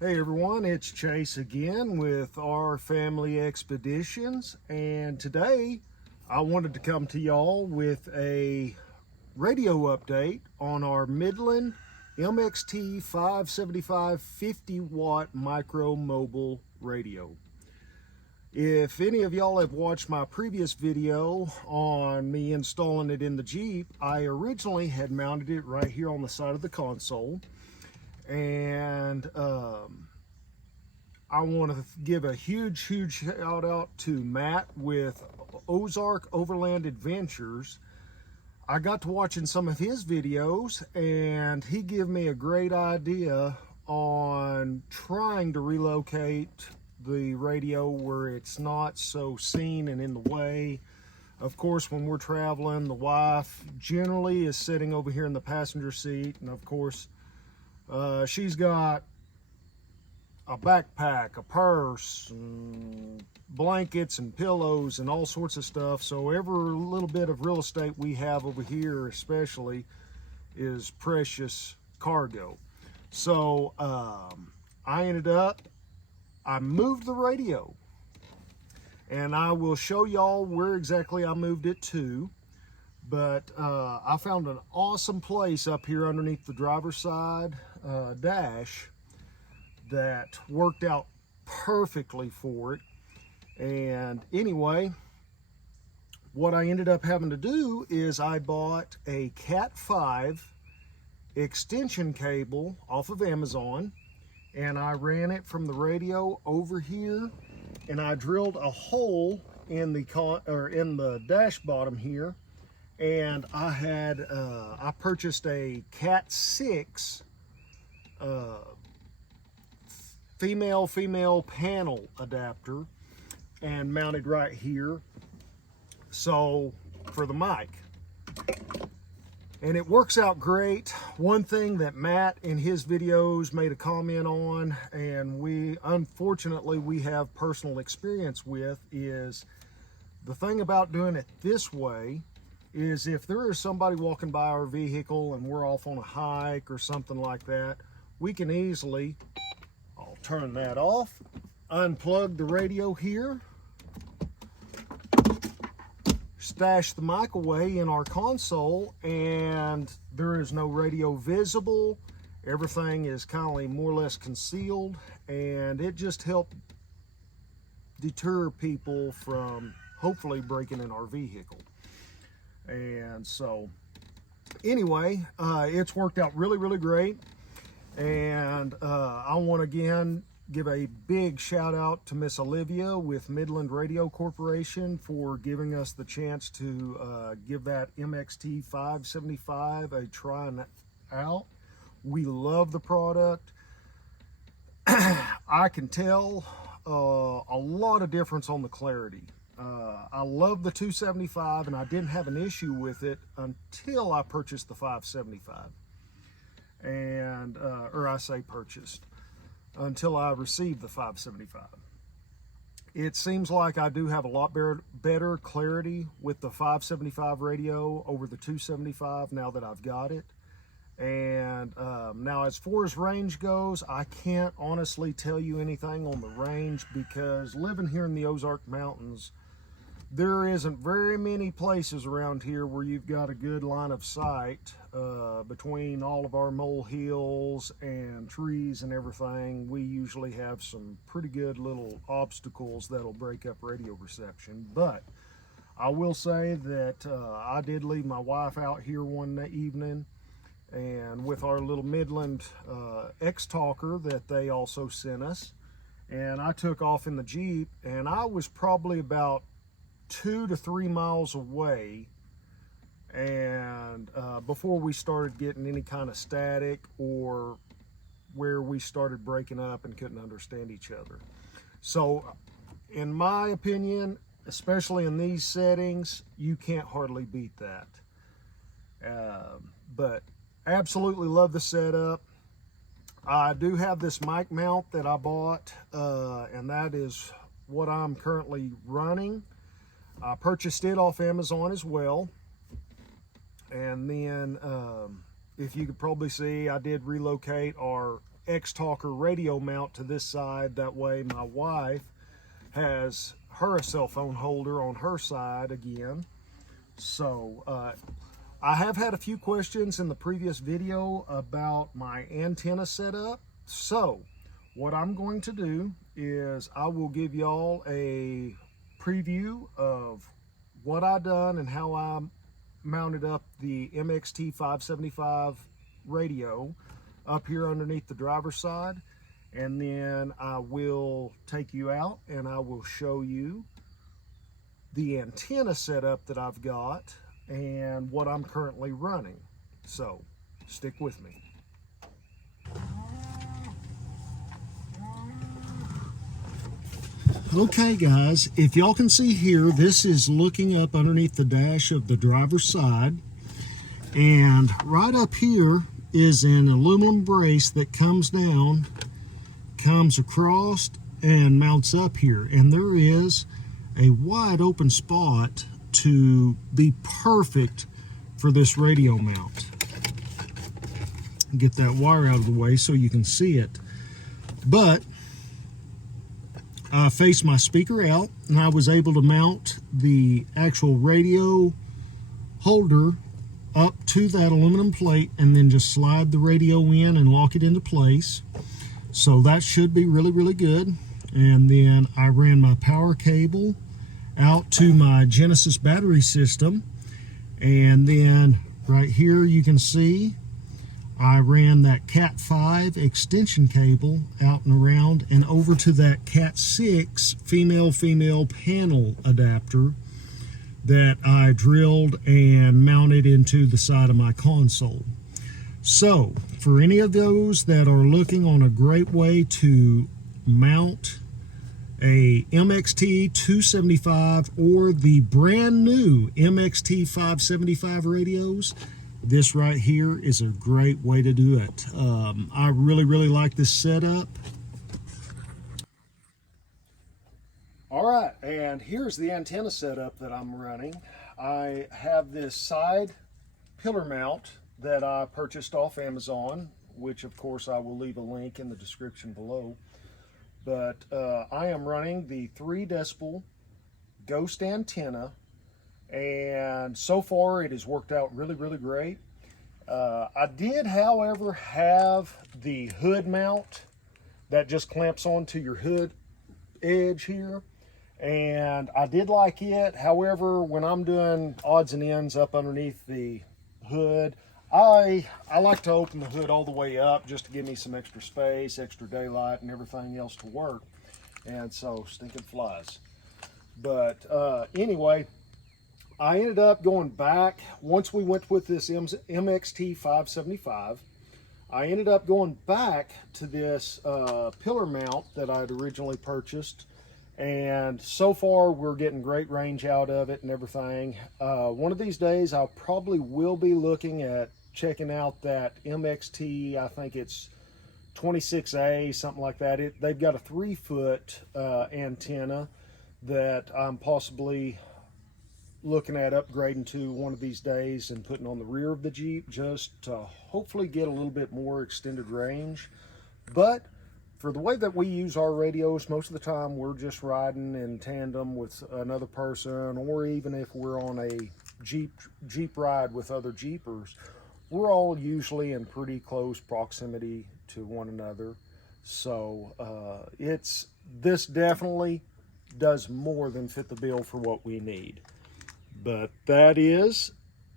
Hey everyone, it's Chase again with our family expeditions, and today I wanted to come to y'all with a radio update on our Midland MXT575 50-watt Micromobile radio. If any of y'all have watched my previous video on me installing it in the Jeep, I originally had mounted it right here on the side of the console. And I want to give a huge shout out to Matt with Ozark Overland Adventures. I got to watching some of his videos and he gave me a great idea on trying to relocate the radio where it's not so seen and in the way. Of course, when we're traveling, the wife generally is sitting over here in the passenger seat, and of course she's got a backpack, a purse, and blankets and pillows and all sorts of stuff. So every little bit of real estate we have over here especially is precious cargo. So I moved the radio, and I will show y'all where exactly I moved it to. But I found an awesome place up here underneath the driver's side dash that worked out perfectly for it. And anyway, what I ended up having to do is I bought a Cat 5 extension cable off of Amazon, and I ran it from the radio over here, and I drilled a hole in the dash bottom here. And I purchased a Cat 6 female panel adapter and mounted right here, so for the mic, and it works out great. One thing that Matt in his videos made a comment on, and we have personal experience with, is the thing about doing it this way is if there is somebody walking by our vehicle and we're off on a hike or something like that, we can easily, I'll turn that off, unplug the radio here, stash the mic away in our console, and there is no radio visible. Everything is kind of more or less concealed, and it just helped deter people from hopefully breaking in our vehicle. And so anyway, it's worked out really great. And I want to again give a big shout out to Miss Olivia with Midland Radio Corporation for giving us the chance to give that MXT575 a try out. We love the product. I can tell a lot of difference on the clarity. I love the 275, and I didn't have an issue with it until I purchased the 575. And, or I say purchased, until I received the 575. It seems like I do have a lot better clarity with the 575 radio over the 275 now that I've got it. And now as far as range goes, I can't honestly tell you anything on the range, because living here in the Ozark Mountains, there isn't very many places around here where you've got a good line of sight between all of our molehills and trees and everything. We usually have some pretty good little obstacles that'll break up radio reception. But I will say that I did leave my wife out here one evening, and with our little Midland X-Talker that they also sent us, and I took off in the Jeep, and I was probably about 2 to 3 miles away, and before we started getting any kind of static or where we started breaking up and couldn't understand each other. So in my opinion, especially in these settings, you can't hardly beat that. But absolutely love the setup. I do have this mic mount that I bought, and that is what I'm currently running. I purchased it off Amazon as well. And then, if you could probably see, I did relocate our X-Talker radio mount to this side. That way my wife has her cell phone holder on her side again. So I have had a few questions in the previous video about my antenna setup. So what I'm going to do is I will give y'all a preview of what I done and how I mounted up the MXT575 radio up here underneath the driver's side, and then I will take you out and I will show you the antenna setup that I've got and what I'm currently running. So stick with me. Okay guys, if y'all can see here, this is looking up underneath the dash of the driver's side, and right up here is an aluminum brace that comes down, comes across and mounts up here, and there is a wide open spot to be perfect for this radio mount. Get that wire out of the way so you can see it. But I faced my speaker out and I was able to mount the actual radio holder up to that aluminum plate and then just slide the radio in and lock it into place. So that should be really, really good. And then I ran my power cable out to my Genesis battery system, and then right here you can see I ran that Cat 5 extension cable out and around and over to that Cat 6 female panel adapter that I drilled and mounted into the side of my console. So for any of those that are looking on a great way to mount a MXT575 or the brand new MXT575 radios, this right here is a great way to do it. I really like this setup. All right, and here's the antenna setup that I'm running. I have this side pillar mount that I purchased off Amazon, which of course I will leave a link in the description below. But I am running the 3 decibel Ghost antenna, and so far it has worked out really great. I did, however, have the hood mount that just clamps onto your hood edge here, and I did like it. However, when I'm doing odds and ends up underneath the hood, I like to open the hood all the way up just to give me some extra space, extra daylight, and everything else to work. And so, stinking flies. But anyway, I ended up going back, once we went with this MXT575, I ended up going back to this pillar mount that I'd originally purchased. And so far, we're getting great range out of it and everything. One of these days, I probably will be looking at checking out that MXT, I think it's 26A, something like that. They've got a 3-foot antenna that I'm possibly looking at upgrading to one of these days and putting on the rear of the Jeep just to hopefully get a little bit more extended range. But for the way that we use our radios, most of the time we're just riding in tandem with another person, or even if we're on a Jeep ride with other Jeepers, we're all usually in pretty close proximity to one another. So this definitely does more than fit the bill for what we need. But that is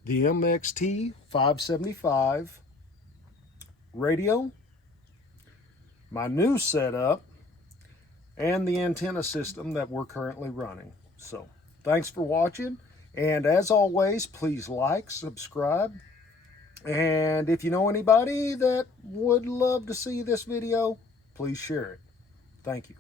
the MXT575 radio, my new setup, and the antenna system that we're currently running. So thanks for watching, and as always, please like, subscribe, and if you know anybody that would love to see this video, please share it. Thank you.